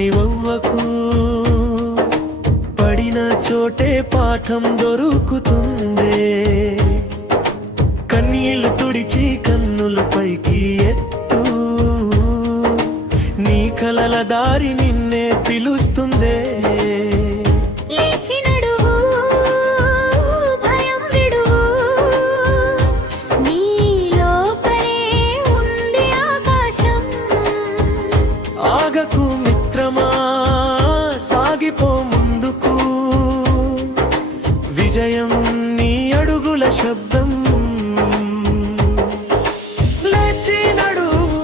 దానివవ్వకు పడిన చోటే పాఠం దొరుకుతుందే. కన్నీళ్లు తుడిచి కన్నులు పైకి ఎత్తు, నీ కలల దారి నిన్నే పిలుస్తుందే. ఆగకు మిత్రమా, సాగిపో ముందుకు, విజయం నీ అడుగుల శబ్దం. లేచి నడువు,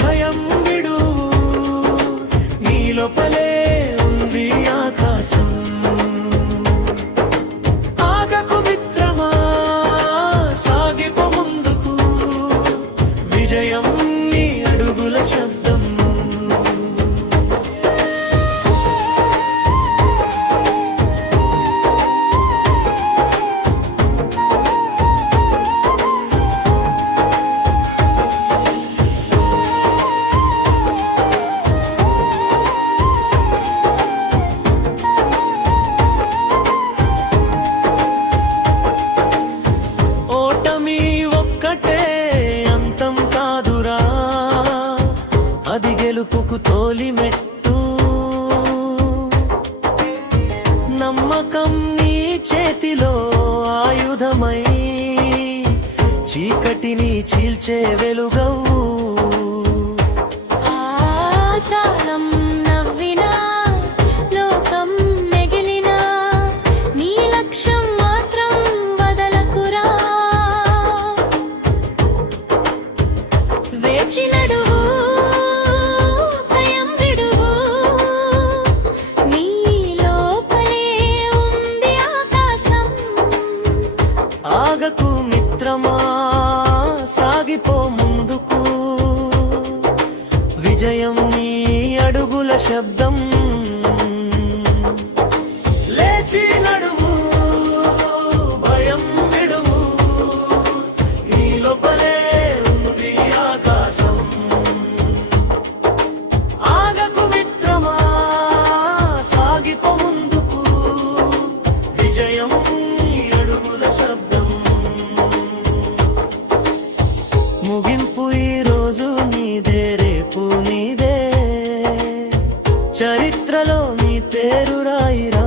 భయం విడువు, నీ లోపలే ఉంది ఆకాశం. ఆగకు మిత్రమా, సాగిపో ముందుకు, విజయం నీ అడుగుల శబ్దం. అది గెలుపుకు తోలి మెట్టు, నమ్మకం నీ చేతిలో ఆయుధమై చీకటిని చీల్చే వెలుగవు. ఆగకు మిత్రమా, సాగిపో ముందుకు, విజయం నీ అడుగుల శబ్దం. లేచి నడువు, భయం విడువు, నీ లోపలే ఉంది ఆకాశం. ఆగకు మిత్రమా, సాగిపో ముందుకు, విజయం అడుగుల శబ్దం. ముగింపు ఈ రోజు నీదే, రేపు నీదే, చరిత్రలో నీ పేరు రాయిరా.